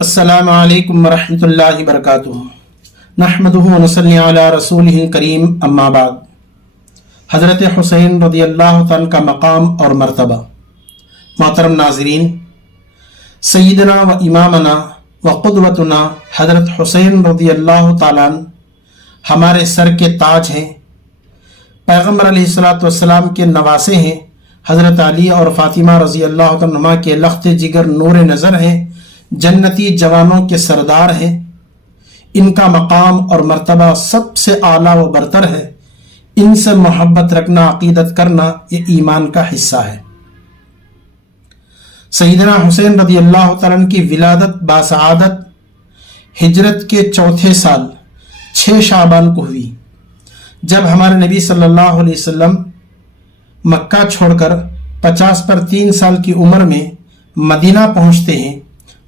السلام علیکم ورحمۃ اللہ وبرکاتہ۔ نحمدہ ونصلی علی رسولہ کریم، اما بعد۔ حضرت حسین رضی اللہ تعالیٰ کا مقام اور مرتبہ۔ محترم ناظرین، سیدنا و امامنا و قدوتنا حضرت حسین رضی اللہ تعالیٰ ہمارے سر کے تاج ہیں، پیغمبر علیہ السلام کے نواسے ہیں، حضرت علی اور فاطمہ رضی اللہ عنہما کے لخت جگر نور نظر ہیں، جنتی جوانوں کے سردار ہیں۔ ان کا مقام اور مرتبہ سب سے اعلیٰ و برتر ہے۔ ان سے محبت رکھنا، عقیدت کرنا، یہ ایمان کا حصہ ہے۔ سیدنا حسین رضی اللہ تعالیٰ کی ولادت باسعادت ہجرت کے چوتھے سال 6 شعبان کو ہوئی، جب ہمارے نبی صلی اللہ علیہ وسلم مکہ چھوڑ کر 50 پر 3 سال کی عمر میں مدینہ پہنچتے ہیں۔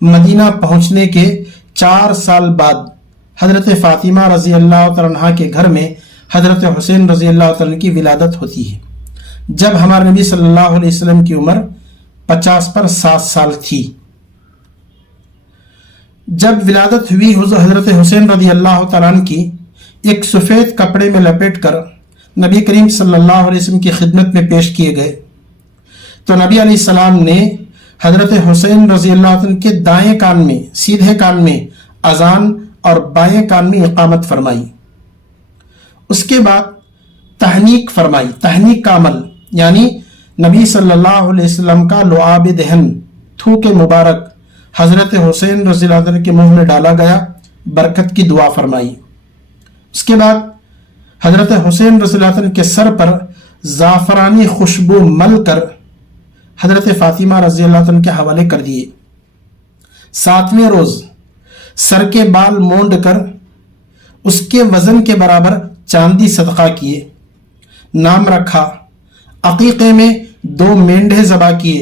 مدینہ پہنچنے کے 4 سال بعد حضرت فاطمہ رضی اللہ تعالیٰ عنہ کے گھر میں حضرت حسین رضی اللہ تعالیٰ کی ولادت ہوتی ہے، جب ہمارے نبی صلی اللہ علیہ وسلم کی عمر 50 پر 7 سال تھی۔ جب ولادت ہوئی، حضرت حسین رضی اللہ تعالیٰ عنہ کی ایک سفید کپڑے میں لپیٹ کر نبی کریم صلی اللہ علیہ وسلم کی خدمت میں پیش کیے گئے، تو نبی علیہ السلام نے حضرت حسین رضی اللہ عنہ کے دائیں کان میں، سیدھے کان میں اذان اور بائیں کان میں اقامت فرمائی۔ اس کے بعد تحنیک فرمائی۔ تحنیک کا عمل یعنی نبی صلی اللہ علیہ وسلم کا لعاب دہن، تھوک مبارک حضرت حسین رضی اللہ عنہ کے منہ میں ڈالا گیا، برکت کی دعا فرمائی۔ اس کے بعد حضرت حسین رضی اللہ عنہ کے سر پر زعفرانی خوشبو مل کر حضرت فاطمہ رضی اللہ عنہ کے حوالے کر دیے۔ 7ویں روز سر کے بال مونڈ کر اس کے وزن کے برابر چاندی صدقہ کیے، نام رکھا۔ عقیقے میں 2 مینڈھے ذبح کیے،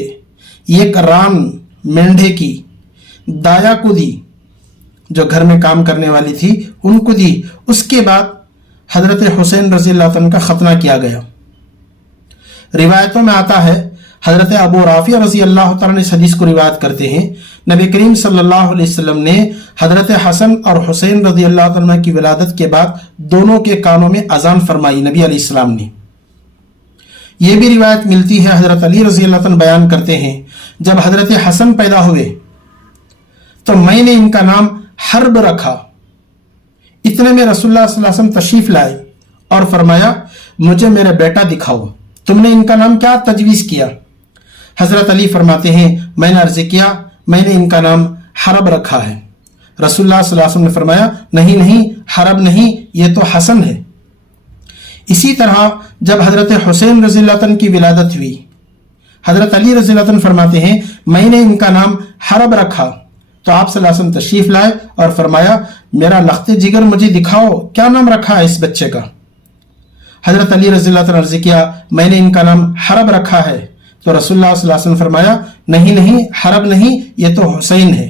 ایک ران مینڈھے کی دایا کو دی، جو گھر میں کام کرنے والی تھی ان کو دی۔ اس کے بعد حضرت حسین رضی اللہ عنہ کا ختنہ کیا گیا۔ روایتوں میں آتا ہے، حضرت ابو رافع رضی اللہ تعالیٰ نے اس حدیث کو روایت کرتے ہیں، نبی کریم صلی اللہ علیہ وسلم نے حضرت حسن اور حسین رضی اللہ عنہ کی ولادت کے بعد دونوں کے کانوں میں اذان فرمائی، نبی علیہ السلام نے۔ یہ بھی روایت ملتی ہے، حضرت علی رضی اللہ عنہ بیان کرتے ہیں، جب حضرت حسن پیدا ہوئے تو میں نے ان کا نام حرب رکھا۔ اتنے میں رسول اللہ صلی اللہ علیہ وسلم تشریف لائے اور فرمایا، مجھے میرا بیٹا دکھاؤ، تم نے ان کا نام کیا تجویز کیا؟ حضرت علی فرماتے ہیں، میں نے عرض کیا، میں نے ان کا نام حرب رکھا ہے۔ رسول اللہ صلی اللہ علیہ وسلم نے فرمایا، نہیں حرب نہیں، یہ تو حسن ہے۔ اسی طرح جب حضرت حسین رضی اللہ عنہ کی ولادت ہوئی، حضرت علی رضی اللہ عنہ فرماتے ہیں، میں نے ان کا نام حرب رکھا، تو آپ صلی اللہ علیہ وسلم تشریف لائے اور فرمایا، میرا لخت جگر مجھے دکھاؤ، کیا نام رکھا ہے اس بچے کا؟ حضرت علی رضی اللہ عنہ عرض کیا، میں نے ان کا نام حرب رکھا ہے، تو رسول اللہ صلی اللہ علیہ وسلم فرمایا، نہیں حرب نہیں، یہ تو حسین ہے۔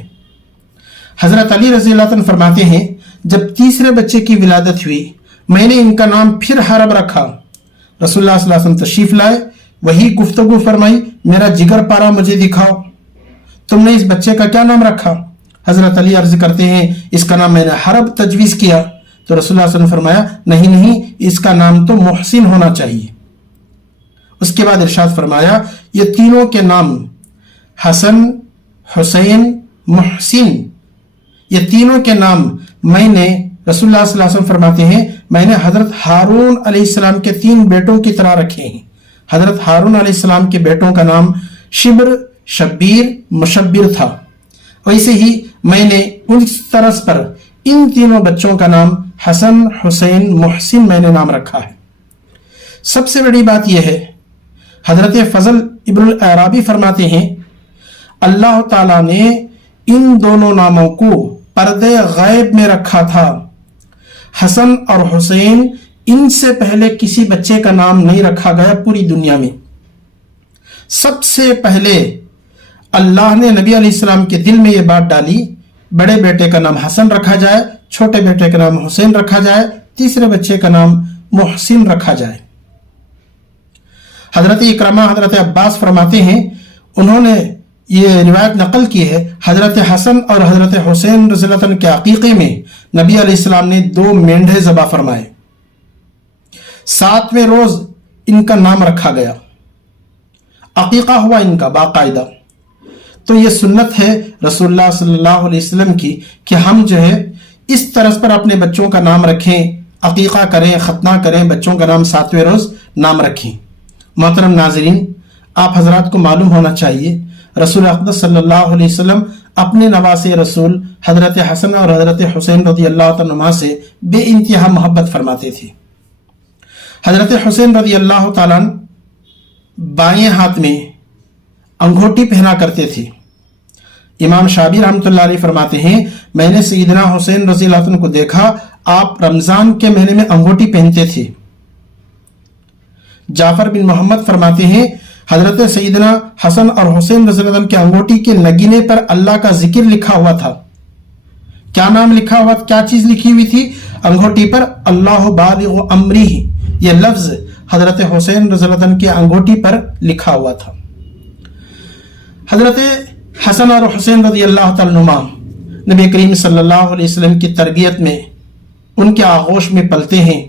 حضرت علی رضی اللہ عنہ فرماتے ہیں، جب تیسرے بچے کی ولادت ہوئی، میں نے ان کا نام پھر حرب رکھا۔ رسول اللہ صلی اللہ علیہ وسلم تشریف لائے، وہی گفتگو فرمائی، میرا جگر پارا مجھے دکھاؤ، تم نے اس بچے کا کیا نام رکھا؟ حضرت علی عرض کرتے ہیں، اس کا نام میں نے حرب تجویز کیا، تو رسول اللہ صلی اللہ علیہ وسلم نے فرمایا، نہیں اس کا نام تو محسن ہونا چاہیے۔ اس کے بعد ارشاد فرمایا، یہ تینوں کے نام حسن، حسین، محسن، یہ تینوں کے نام میں نے، رسول اللہ صلی اللہ علیہ وسلم فرماتے ہیں، میں نے حضرت ہارون علیہ السلام کے 3 بیٹوں کی طرح رکھے ہیں۔ حضرت ہارون علیہ السلام کے بیٹوں کا نام شبر، شبیر، مشبر تھا، ویسے ہی میں نے اس طرز پر ان تینوں بچوں کا نام حسن، حسین، محسن میں نے نام رکھا ہے۔ سب سے بڑی بات یہ ہے، حضرت فضل ابن العرابی فرماتے ہیں، اللہ تعالیٰ نے ان دونوں ناموں کو پردے غیب میں رکھا تھا۔ حسن اور حسین، ان سے پہلے کسی بچے کا نام نہیں رکھا گیا پوری دنیا میں۔ سب سے پہلے اللہ نے نبی علیہ السلام کے دل میں یہ بات ڈالی बड़े बेटे का नाम हसन रखा जाए, छोटे बेटे का नाम हुसैन रखा जाए, तीसरे बच्चे का नाम मोहसिन रखा जाए। हजरत इकरमा हजरत अब्बास फरमाते हैं, उन्होंने ये रिवायत नकल की है, हजरत हसन और हजरत हुसैन रज़ियल्लाहु अन्हु के अकीक़े में नबी अलैहिस्सलाम ने 2 मेंढे ज़बा फरमाए। 7वें रोज इनका नाम रखा गया, अकीक़ा हुआ इनका बाकायदा। तो ये सुन्नत है रसूलुल्लाह सल्लल्लाहु अलैहि वसल्लम की कि हम जो है इस तरह पर अपने बच्चों का नाम रखें, अकीक़ा करें, खतना करें, बच्चों का नाम 7वें रोज नाम रखें। मोहतरम नाज़रीन, आप हजरात को मालूम होना चाहिए रसूल अक़दस सल्लल्लाहु अलैहि वसल्लम अपने नवासे रसूल हजरत हसन और हजरत हुसैन रज़ियल्लाहु तआला से बे इंतहा मोहब्बत फरमाते थे। हजरत हुसैन रज़ियल्लाहु तआला बाएं हाथ में अंगूठी पहना करते थे। इमाम शाबी रहमतुल्लाह अलैह फरमाते हैं, मैंने सैयदना हुसैन रज़ियल्लाहु अन्हु को देखा, आप रमजान के महीने में अंगूठी पहनते थे। जाफर बिन मोहम्मद फरमाते हैं, हजरत सैयदना हसन और हुसैन रज़ियल्लाहु अन्हु के अंगूठी के नगीने पर अल्लाह का जिक्र लिखा हुआ था। क्या नाम लिखा हुआ, क्या चीज लिखी हुई थी अंगूठी पर? अल्लाहु बालिगु अम्रिही, यह लफ्ज हजरत हुसैन रज़ियल्लाहु अन्हु के अंगूठी पर लिखा हुआ था। हजरत हसन और हुसैन रज़ियल्लाहु तआला अन्हुमा नबी करीम सल्लल्लाहु अलैहि वसल्लम की तरबियत में, उनके आगोश में पलते हैं।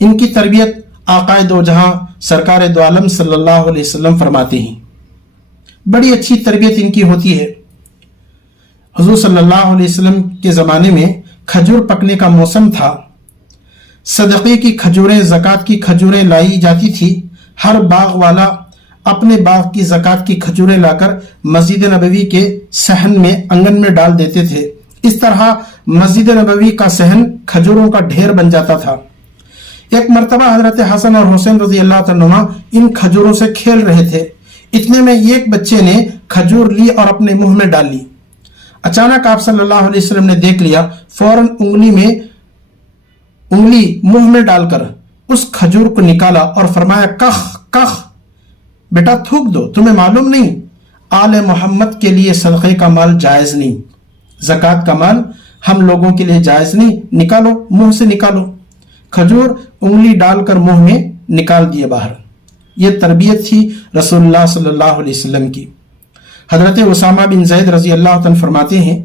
इनकी तरबियत आकाए दो जहां सरकार दो आलम सल्लल्लाहु अलैहि वसल्लम फरमाते हैं, बड़ी अच्छी तरबियत इनकी होती है। हुजूर सल्लल्लाहु अलैहि वसल्लम के ज़माने में खजूर पकने का मौसम था। सदक़े की खजूरें, ज़कात की खजूरें लाई जाती थी। हर बाग वाला अपने बाग की ज़कात की खजूरें लाकर मस्जिद नबवी के सहन में, आंगन में डाल देते थे। इस तरह मस्जिद नबवी का सहन खजूरों का ढेर बन जाता था। एक मरतबा हजरत हसन और हुसैन रज़ियल्लाहु अन्हुमा इन खजूरों से खेल रहे थे। इतने में एक बच्चे ने खजूर ली और अपने मुंह में डाल ली। अचानक आप सल्लल्लाहु अलैहि वसल्लम ने देख लिया, फौरन उंगली मुंह में डालकर उस खजूर को निकाला और फरमाया, कख कख, बेटा थूक दो। तुम्हें मालूम नहीं, आले मोहम्मद के लिए सदक़े का माल जायज नहीं, ज़कात का माल हम लोगों के लिए जायज नहीं, निकालो, मुंह से निकालो। खजूर उंगली डालकर मुंह में निकाल दिए बाहर। यह तरबियत थी रसूलुल्लाह सल्लल्लाहु अलैहि वसल्लम की। हजरत उसामा बिन ज़ैद रज़ियल्लाहु अन्हु फरमाते हैं,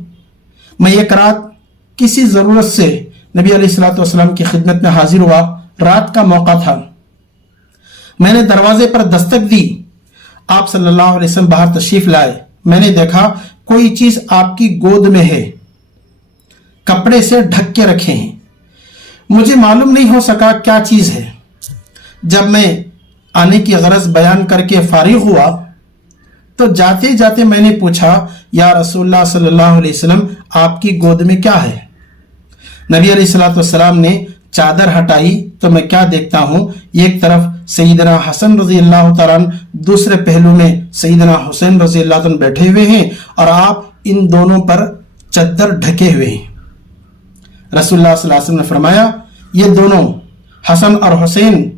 मैं एक रात किसी ज़रूरत से नबी अलैहिस्सलातु वस्सलाम की खिदमत में हाजिर हुआ। रात का मौका था। मैंने दरवाजे पर दस्तक दी। आप सल्लल्लाहु अलैहि वसल्लम बाहर तशरीफ लाए। मैंने देखा कोई चीज आपकी गोद में है, कपड़े से ढक के रखे हैं। मुझे मालूम नहीं हो सका क्या चीज है। जब मैं आने की गरज बयान करके फारिग हुआ तो जाते जाते मैंने पूछा, या रसूलुल्लाह सल्लल्लाहु अलैहि वसल्लम, आपकी गोद में क्या है? नबी अलैहिस्सलातु वस्सलाम ने चादर हटाई तो मैं क्या देखता हूं, एक तरफ सैयदना हसन रज़ियल्लाहु तआला अन्हु, दूसरे पहलू में सैयदना हुसैन रज़ियल्लाहु अन्हु बैठे हुए हैं और आप इन दोनों पर चद्दर ढके हुए हैं। रसूलुल्लाह सल्लल्लाहु अलैहि वसल्लम ने फरमाया, ये दोनों हसन और हुसैन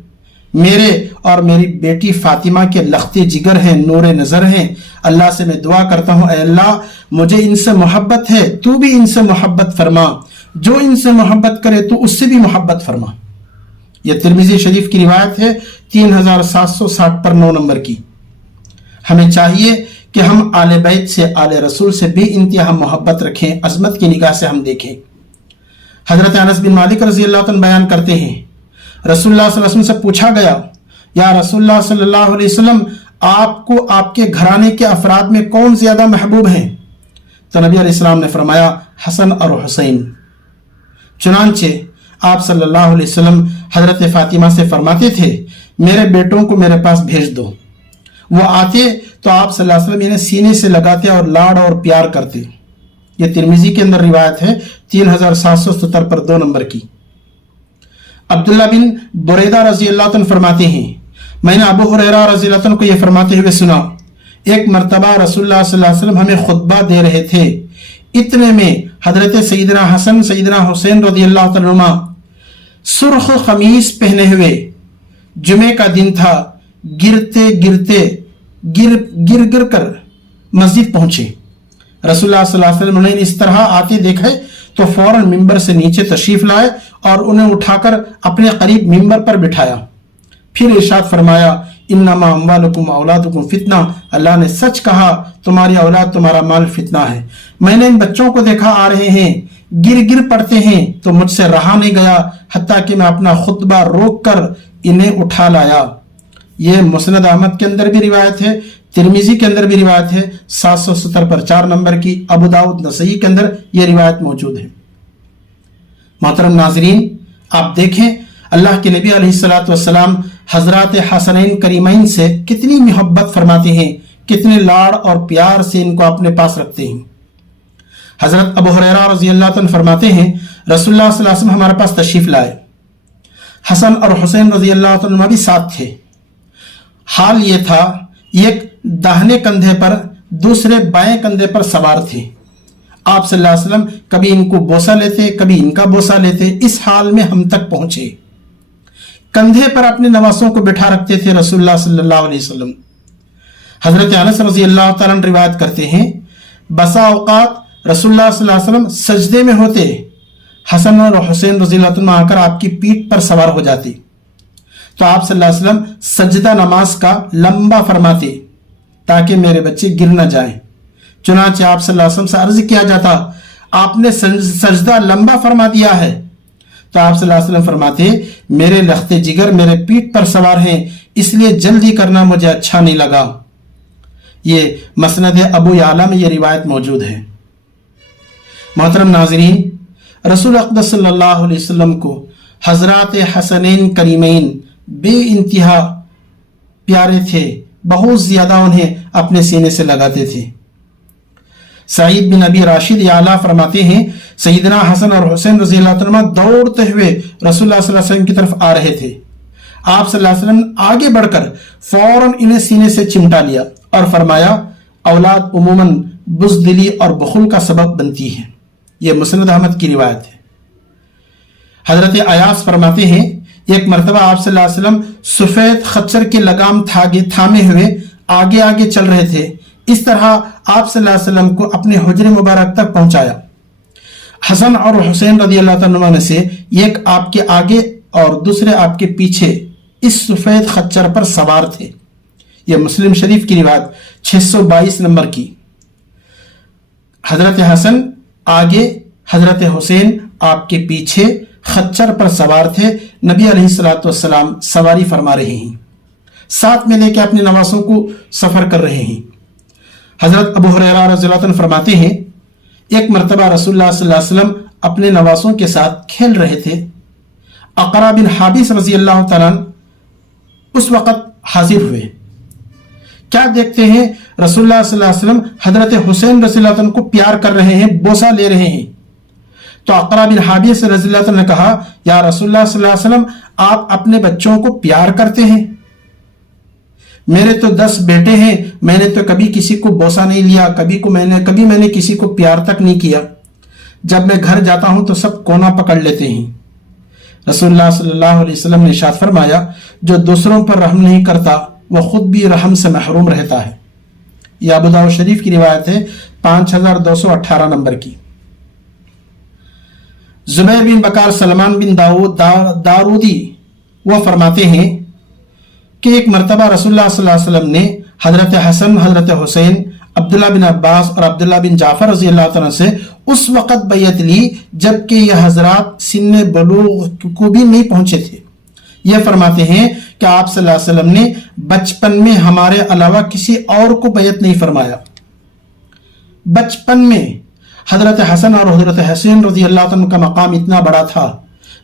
मेरे और मेरी बेटी फातिमा के लख्ते जिगर हैं, नूरे नजर हैं। अल्लाह से मैं दुआ करता हूं, ऐ अल्लाह मुझे इनसे मोहब्बत है, तू भी इनसे मोहब्बत फरमा, जो इनसे मोहब्बत करे तू उससे भी मोहब्बत फरमा। यह तिरमिज़ी शरीफ की रिवायत है 3760 पर 9 नंबर की। हमें चाहिए कि हम आले बैत से, आले रसूल से भी इंतहा मोहब्बत रखें, अजमत की निगाह से हम देखें। हजरत अनस बिन मालिक रज़ियल्लाहु अन्हु बयान करते हैं, रसूलुल्लाह सल्लल्लाहु अलैहि वसल्लम से पूछा गया, या रसूलुल्लाह सल्लल्लाहु अलैहि वसल्लम, आपको आपके घराने के अफराद में कौन ज्यादा महबूब हैं? तो नबी अलैहिस्सलाम ने फरमाया, हसन और हुसैन। चुनांचे आप सल्लल्लाहु अलैहि वसल्लम हजरत फातिमा से फरमाते थे, मेरे बेटों को मेरे पास भेज दो। वो आते तो आप सल्लल्लाहु अलैहि वसल्लम इन्हें सीने से लगाते और लाड़ और प्यार करते। ये तिरमिज़ी के अंदर रिवायत है 3770 पर 2 नंबर की। अब्दुल्ला बिन बुरैदा रज़ियल्लाहु अन्हु फरमाते हैं, मैंने अबू हुरैरा रज़ियल्लाहु अन्हु को यह फरमाते हुए सुना, एक मरतबा रसूलुल्लाह सल्लल्लाहु अलैहि वसल्लम हमें खुतबा दे रहे थे। इतने में हजरत सैयदना हसन सैयदना हुसैन रज़ियल्लाहु अन्हुमा सुर्ख खमीस पहने हुए, जुमे का दिन था, गिर गिर कर मस्जिद पहुंचे। रसूलुल्लाह सल्लल्लाहु अलैहि वसल्लम उन्हें इस तरह आते देखे तो फौरन मिंबर से नीचे तशरीफ लाए और उन्हें उठाकर अपने करीब मिंबर पर बिठाया। फिर इरशाद फरमाया, इन्नमा अम्वालुकुम औलादुकुम फितना, अल्लाह ने सच कहा, तुम्हारी औलाद तुम्हारा माल फितना है। मैंने इन बच्चों को देखा आ रहे हैं, गिर गिर पड़ते हैं, तो मुझसे रहा नहीं गया, हत्ता कि मैं अपना खुतबा रोक कर इन्हें उठा लाया। ये मुस्नद अहमद के अंदर भी रिवायत है, तिरमिजी के अंदर भी रिवायत है, 770 पर 4 नंबर की, अबू दाऊद नसई के अंदर यह रिवायत मौजूद है। मोहतरम नाजरीन, आप देखें अल्लाह के नबी अलैहिस्सलातु वस्सलाम हजरत हसनैन करीमैन से कितनी मोहब्बत फरमाते हैं, कितने लाड़ और प्यार से इनको अपने पास रखते हैं। हजरत अबू हुरैरा रज़ी अल्लाह तआला फरमाते हैं, रसूलुल्लाह सल्लल्लाहु अलैहि वसल्लम हमारे पास तशरीफ लाए, हसन और हुसैन रज़ी अल्लाह तआला भी साथ थे। हाल ये था, एक दाहिने कंधे पर, दूसरे बाएं कंधे पर सवार थे। आप सल्लल्लाहु अलैहि वसल्लम कभी इनको बोसा लेते, कभी इनका बोसा लेते। इस हाल में हम तक पहुंचे। कंधे पर अपने नवासों को बिठा रखते थे रसूलुल्लाह सल्लल्लाहु अलैहि वसल्लम। हजरत अनस रज़ी अल्लाह तआला अन्हु रिवायत करते हैं, बसा औकात रसूलुल्लाह सल्लल्लाहु अलैहि वसल्लम सजदे में होते, हसन और हुसैन रज़ी अल्लाह तआला आकर आपकी पीठ पर सवार हो जाते, तो आप सल्लल्लाहु अलैहि वसल्लम सजदा नमाज का लंबा फरमाते ताकि मेरे बच्चे गिर न जाएं। चुनांचे आप सल्लल्लाहु अलैहि वसल्लम से अर्ज किया जाता, आपने सजदा लंबा फरमा दिया है, तो आप सल्लल्लाहु अलैहि वसल्लम फरमाते, मेरे लख्ते जिगर मेरे पीठ पर सवार हैं, इसलिए जल्दी करना मुझे अच्छा नहीं लगा। ये मसनद अबू याला में ये रिवायत मौजूद है। मोहतरम नाजरीन, रसूल अक़दस सल्लल्लाहु अलैहि वसल्लम को हजरत हसनैन करीमैन बे इंतहा प्यारे थे, बहुत ज्यादा उन्हें अपने सीने से लगाते थे। सईद बिन अबी राशिद याला फरमाते हैं, सईदना हसन और हुसैन रज़ी अल्लाह तआला दौड़ते हुए रसूलुल्लाह सल्लल्लाहु अलैहि वसल्लम की तरफ आ रहे थे। आप सल्लल्लाहु अलैहि वसल्लम आगे बढ़कर फौरन इन्हें सीने से चिमटा लिया और फरमाया, औलाद उमूमन बुज़दिली और बुखल का सबब बनती है। यह मुस्नद अहमद की रिवायत है। हजरत अयास फरमाते हैं, एक मरतबा आप सल्लल्लाहु अलैहि वसल्लम सफेद खच्चर के लगाम थामे हुए आगे आगे चल रहे थे। इस तरह आप सल्लल्लाहु अलैहि वसल्लम को अपने हुजरे मुबारक तक पहुंचाया। हसन और हुसैन रज़ी अल्लाह तआला में से एक आपके आगे और दूसरे आपके पीछे इस सफेद खच्चर पर सवार थे। यह मुस्लिम शरीफ की रिवायत 622 नंबर की। हजरत हसन आगे, हजरत हुसैन आपके पीछे खच्चर पर सवार थे। नबी अलैहिस्सलातु वस्सलाम सवारी फरमा रहे हैं, साथ में लेके अपने नवासों को सफर कर रहे हैं। हजरत अबू हुरैरा रज़ियल्लाहु अन्हु फरमाते हैं, एक मरतबा रसूलुल्लाह सल्लल्लाहु अलैहि वसल्लम अपने नवासों के साथ खेल रहे थे। अक़रा बिन हाबिस रज़ी अल्लाह तआला उस वक़्त हाजिर हुए। क्या देखते हैं, रसूलुल्लाह सल्लल्लाहु अलैहि वसल्लम हजरत हुसैन रज़ी अल्लाह तआला को प्यार कर रहे हैं, बोसा ले रहे हैं। तो अक़रा बिन हाबिस रज़ी अल्लाह तआला ने कहा, या रसूलुल्लाह सल्लल्लाहु अलैहि वसल्लम, आप अपने बच्चों को प्यार करते हैं? मेरे तो 10 बेटे हैं, मैंने तो कभी किसी को बोसा नहीं लिया, कभी मैंने किसी को प्यार तक नहीं किया। जब मैं घर जाता हूं तो सब कोना पकड़ लेते हैं। रसूलुल्लाह सल्लल्लाहु अलैहि वसल्लम ने इरशाद फरमाया, जो दूसरों पर रहम नहीं करता वह खुद भी रहम से महरूम रहता है। यह अबू दाऊद शरीफ की रिवायत है, 5218 नंबर की। जुबैर बिन बकार सलमान बिन दारूदी वह फरमाते हैं कि एक मरतबा रसूलुल्लाह सल्लल्लाहु अलैहि वसल्लम ने हजरत हसन, हजरत हुसैन, अब्दुल्ला बिन अब्बास और अब्दुल्ला बिन जाफर रज़ी अल्लाह तआला से उस वक़्त बैयत ली जबकि यह हजरात सिन्ने बलूग को भी नहीं पहुंचे थे। यह फरमाते हैं कि आप सल्लल्लाहु अलैहि वसल्लम ने बचपन में हमारे अलावा किसी और को बैयत नहीं फरमाया। बचपन में हजरत हसन और हजरत हुसैन रज़ी अल्लाह तआला का मकाम इतना बड़ा था,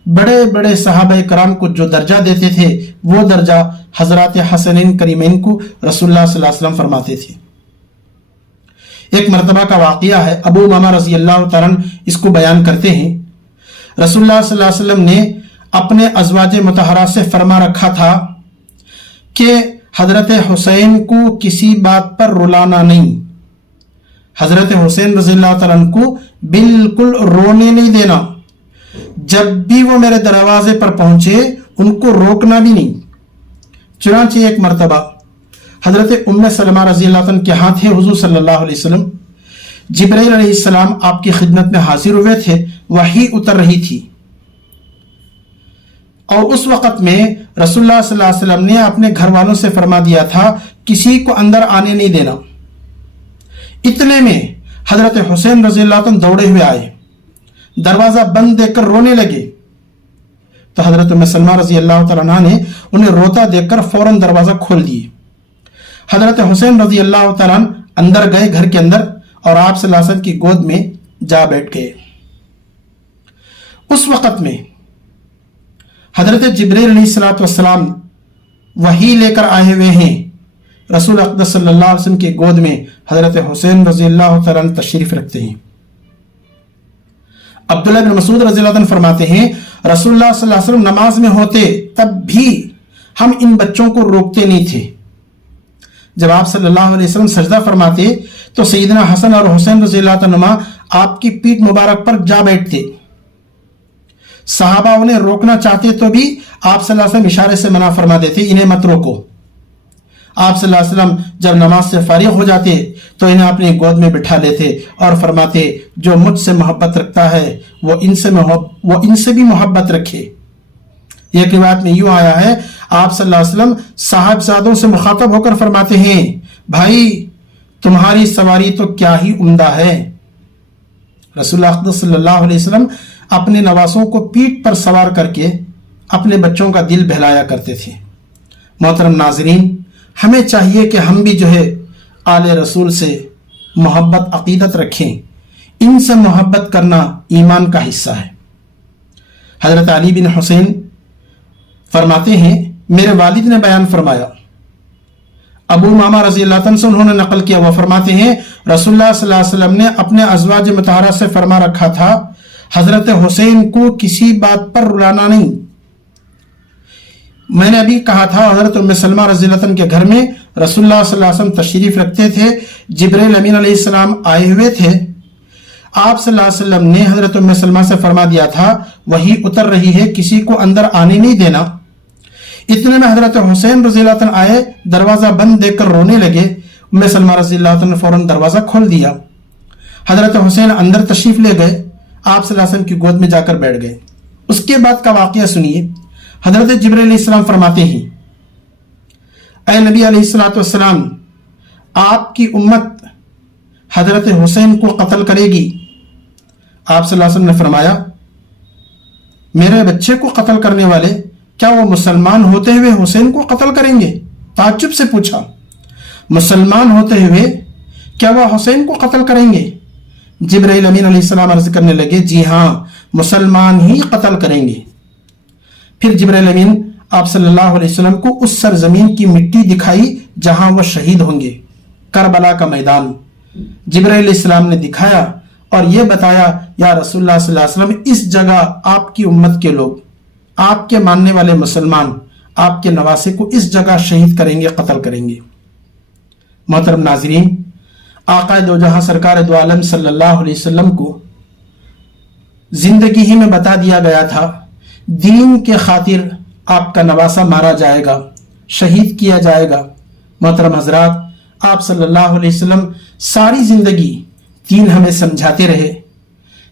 बड़े बड़े सहाबा कराम को जो दर्जा देते थे वो दर्जा हजरत हसनैन करीमैन को रसूलुल्लाह सल्लल्लाहु अलैहि वसल्लम फरमाते थे। एक मरतबा का वाक़िया है, अबू उमामा रज़ी अल्लाह तआला इसको बयान करते हैं, रसूलुल्लाह सल्लल्लाहु अलैहि वसल्लम ने अपने अज़वाज मुतहरा से फरमा रखा था कि हजरत हुसैन को किसी बात पर रुलाना नहीं, हजरत हुसैन रज़ी अल्लाह तआला को बिल्कुल रोने नहीं देना, जब भी वो मेरे दरवाजे पर पहुंचे उनको रोकना भी नहीं। चुनांचे एक मरतबा हजरत उम्मे सलमा रज़ी अल्लाह तआला के हाथ है हुजूर सल्लल्लाहु अलैहि वसल्लम, जिब्राइल अलैहिस्सलाम आपकी खिदमत में हाजिर हुए थे, वही उतर रही थी और उस वक़्त में रसूलुल्लाह सल्लल्लाहु अलैहि वसल्लम ने अपने घर वालों से फरमा दिया था किसी को अंदर आने नहीं देना। इतने में हजरत हुसैन रज़ियल्लाहु अन्हु दौड़े हुए आए, दरवाजा बंद देखकर रोने लगे। तो हजरत उम्मे सलमा रज़ियल्लाहु तआला अन्हा ने उन्हें रोता देखकर फौरन दरवाजा खोल दिए। हजरत हुसैन रज़ियल्लाहु तआला अन्हु अंदर गए, घर के अंदर, और आप सल्लल्लाहु अलैहि वसल्लम की गोद में जा बैठ गए। उस वक़्त में हजरत जिब्रील अलैहिस्सलाम वही लेकर आए हुए हैं। रसूल अक़दस सल्लल्लाहु अलैहि वसल्लम की गोद में हजरत हुसैन रज़ियल्लाहु तआला अन्हु तशरीफ रखते हैं। अब्दुल्लाह बिन मसूद रज़ियल्लाहु अन्हु फरमाते हैं रसूलुल्लाह सल्लल्लाहु अलैहि वसल्लम नमाज में होते तब भी हम इन बच्चों को रोकते नहीं थे। जब आप सल्लल्लाहु अलैहि वसल्लम सजदा फरमाते तो सैयदना हसन और हुसैन रज़ियल्लाहु अन्हुमा आपकी पीठ मुबारक पर जा बैठते। सहाबा उन्हें रोकना चाहते तो भी आप सल्लल्लाहु अलैहि वसल्लम इशारे से मना फरमा देते, इन्हें मत रोको। आप सल्लल्लाहु अलैहि वसल्लम जब नमाज से फारिग हो जाते तो इन्हें अपनी गोद में बिठा लेते और फरमाते जो मुझसे मोहब्बत रखता है वो इनसे भी मोहब्बत रखे। एक रिवायत में यूं आया है आप सल्लल्लाहु अलैहि वसल्लम साहबजादों से मुखातब होकर फरमाते हैं भाई तुम्हारी सवारी तो क्या ही उम्दा है। रसूलुल्लाह सल्लल्लाहु अलैहि वसल्लम अपने नवासों को पीठ पर सवार करके अपने बच्चों का दिल बहलाया करते थे। मोहतरम नाज़रीन, हमें चाहिए कि हम भी जो है आले रसूल से मोहब्बत अकीदत रखें। इनसे मोहब्बत करना ईमान का हिस्सा है। हजरत अली बिन हुसैन फरमाते हैं मेरे वालिद ने बयान फरमाया, अबू मामा रज़ियल्लाहु अन्हु से उन्होंने नकल किया, वह फरमाते हैं रसूलुल्लाह सल्लल्लाहु अलैहि वसल्लम ने अपने अज़वाज मुतहरा से फरमा रखा था हजरत हुसैन को किसी बात पर रुलाना नहीं। मैंने अभी कहा था हजरत उम्मे सलमा रज़ियल्लाहु अन्हा के घर में रसूलुल्लाह सल्लल्लाहु अलैहि वसल्लम तशरीफ रखते थे। जिब्रील अमीन अलैहिस्सलाम आए हुए थे। आप सल्लल्लाहु अलैहि वसल्लम ने हजरत उम्मे सलमा से फरमा दिया था वही उतर रही है, किसी को अंदर आने नहीं देना। इतने में हजरत हुसैन रज़ियल्लाहु अन्हु आए, दरवाजा बंद देखकर रोने लगे। उम्मे सलमा रज़ियल्लाहु अन्हा ने फौरन दरवाजा खोल दिया। हजरत हुसैन अंदर तशरीफ ले गए, आप सल्लल्लाहु अलैहि वसल्लम की गोद में जाकर बैठ गए। उसके बाद का वाकया सुनिए। हजरत जिब्रील अलैहिस्सलाम फरमाते हैं ऐ नबी अलैहिस्सलातु वस्सलाम आपकी उम्मत हजरत हुसैन को कत्ल करेगी। आप सल्लल्लाहु अलैहि वसल्लम ने फरमाया मेरे बच्चे को कत्ल करने वाले क्या वो मुसलमान होते हुए हुसैन को कत्ल करेंगे? ताज्जुब से पूछा, मुसलमान होते हुए क्या वह हुसैन को कत्ल करेंगे? जिब्राइल अमीन अलैहिस्सलाम अर्ज करने लगे जी हाँ, मुसलमान ही कत्ल करेंगे। फिर जिब्राइल अमीन आप सल्लल्लाहु अलैहि वसल्लम को उस सरजमीन की मिट्टी दिखाई जहां वह शहीद होंगे, करबला का मैदान जिब्राइल अलैहिस्सलाम ने दिखाया और यह बताया या रसूलुल्लाह सल्लल्लाहु अलैहि वसल्लम इस जगह आपकी उम्मत के लोग, आपके मानने वाले मुसलमान आपके नवासे को इस जगह शहीद करेंगे, कत्ल करेंगे। मोहतरम नाज़रीन, आका दो जहां सरकार दो आलम सल्लल्लाहु अलैहि वसल्लम को जिंदगी ही में बता दिया गया था दीन के खातिर आपका नवासा मारा जाएगा, शहीद किया जाएगा। मोहतरम हजरात, आप सल्लल्लाहु अलैहि वसल्लम सारी जिंदगी दीन हमें समझाते रहे,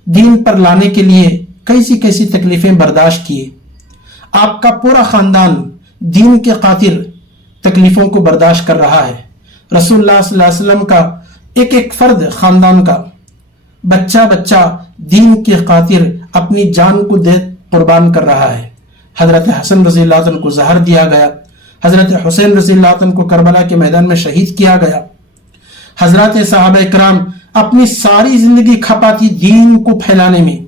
दीन पर लाने के लिए कैसी कैसी तकलीफें बर्दाश्त किए। आपका पूरा खानदान दीन के खातिर तकलीफों को बर्दाश्त कर रहा है। रसूलुल्लाह सल्लल्लाहु अलैहि वसल्लम का एक एक फर्द खानदान का बच्चा बच्चा दीन के खातिर अपनी जान को दे कुर्बान कर रहा है। हजरत हसन रज़ियल्लाहु अन्हु को जहर दिया गया, हजरत हुसैन रज़ियल्लाहु अन्हु को करबला के मैदान में शहीद किया गया। हजरत सहाबा इकराम अपनी सारी जिंदगी खपाती दीन को फैलाने में।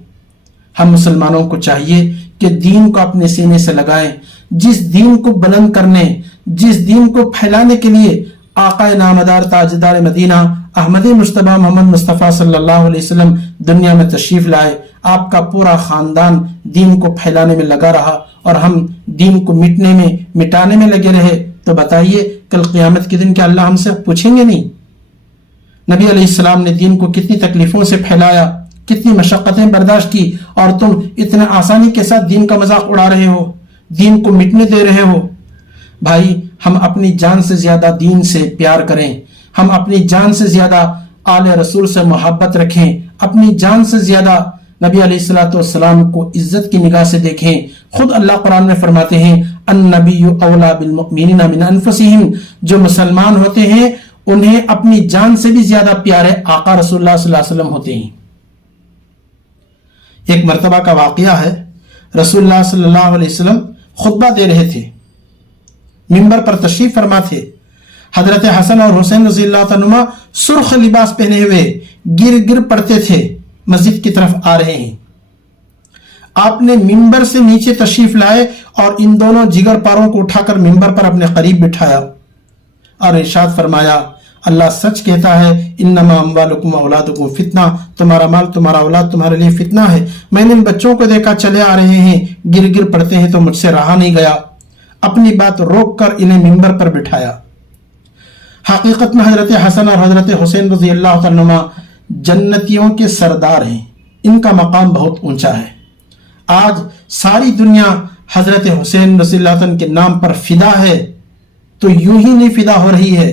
हम मुसलमानों को चाहिए कि दीन को अपने सीने से लगाएं। जिस दीन को बुलंद करने, जिस दीन को फैलाने के लिए आका नामदार ताजदार मदीना अहमद मुस्तफा मोहम्मद मुस्तफ़ा सल्लल्लाहु अलैहि वसल्लम दुनिया में तशरीफ लाए, आपका पूरा खानदान दीन को फैलाने में लगा रहा और हम दीन को मिटने में, मिटाने में लगे रहे, तो बताइए कल क़यामत के दिन क्या अल्लाह हमसे पूछेंगे नहीं? नबी अलैहिस्सलाम ने दीन को कितनी तकलीफों से फैलाया, कितनी मशक्क़तें बर्दाश्त की, और तुम इतने आसानी के साथ दीन का मजाक उड़ा रहे हो, दीन को मिटने दे रहे हो। भाई, हम अपनी जान से ज्यादा दीन से प्यार करें, हम अपनी जान से ज्यादा आले रसूल से मोहब्बत रखें, अपनी जान से ज्यादा नबी अलैहिस्सलाम को इज्जत की निगाह से देखें। खुद अल्लाह कुरान में फरमाते हैं अन्नबिय्यु औला बिल मुमिनीना मिन अनफुसिहिम, जो मुसलमान होते हैं उन्हें अपनी जान से भी ज्यादा प्यारे आका रसूलुल्लाह सल्लल्लाहु अलैहि वसल्लम होते हैं। एक मर्तबा का वाकया है, रसूलुल्लाह सल्लल्लाहु अलैहि वसल्लम खुतबा दे रहे थे, मिंबर पर तशरीफ फरमा थे। हजरत हसन और हुसैन रज़ियल्लाहु अन्हुमा सुर्ख लिबास पहने हुए गिर गिर पड़ते थे, मस्जिद की तरफ आ रहे हैं। आपने मिंबर से नीचे तशरीफ लाए और इन दोनों जिगर पारों को उठाकर मिंबर पर अपने करीब बिठाया और इरशाद फरमाया, अल्लाह सच कहता है इन्नमा अम्वालुकुम व औलादुकुम फितना, तुम्हारा माल तुम्हारा औलाद तुम्हारे लिए फितना है। मैंने इन बच्चों को देखा चले आ रहे हैं, गिर गिर पड़ते हैं तो मुझसे रहा नहीं गया, अपनी बात रोक कर इन्हें मिंबर पर बिठाया। हकीकत में हजरत हसन और हजरत हुसैन रजी अल्लाह तआला जन्नतियों के सरदार हैं, इनका मकाम बहुत ऊंचा है। आज सारी दुनिया हजरत हुसैन रजी अल्लाह तआला के नाम पर फिदा है, तो यूं ही नहीं फिदा हो रही है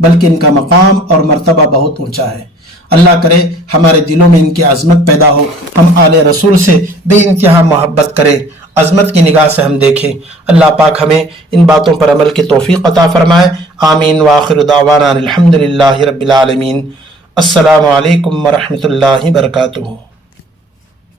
बल्कि इनका मकाम और मर्तबा बहुत ऊंचा है। अल्लाह करे हमारे दिलों में इनकी अजमत पैदा हो, हम आले रसूल से बेइंतहा मोहब्बत करें, अजमत की निगाह से हम देखें। अल्लाह पाक हमें इन बातों पर अमल की तौफीक अता फरमाए। आमीन व आखिर दावाना अल्हम्दुलिल्लाहि रब्बिल आलमीन। अस्सलामु अलैकुम व रहमतुल्लाहि व बरकातुहू।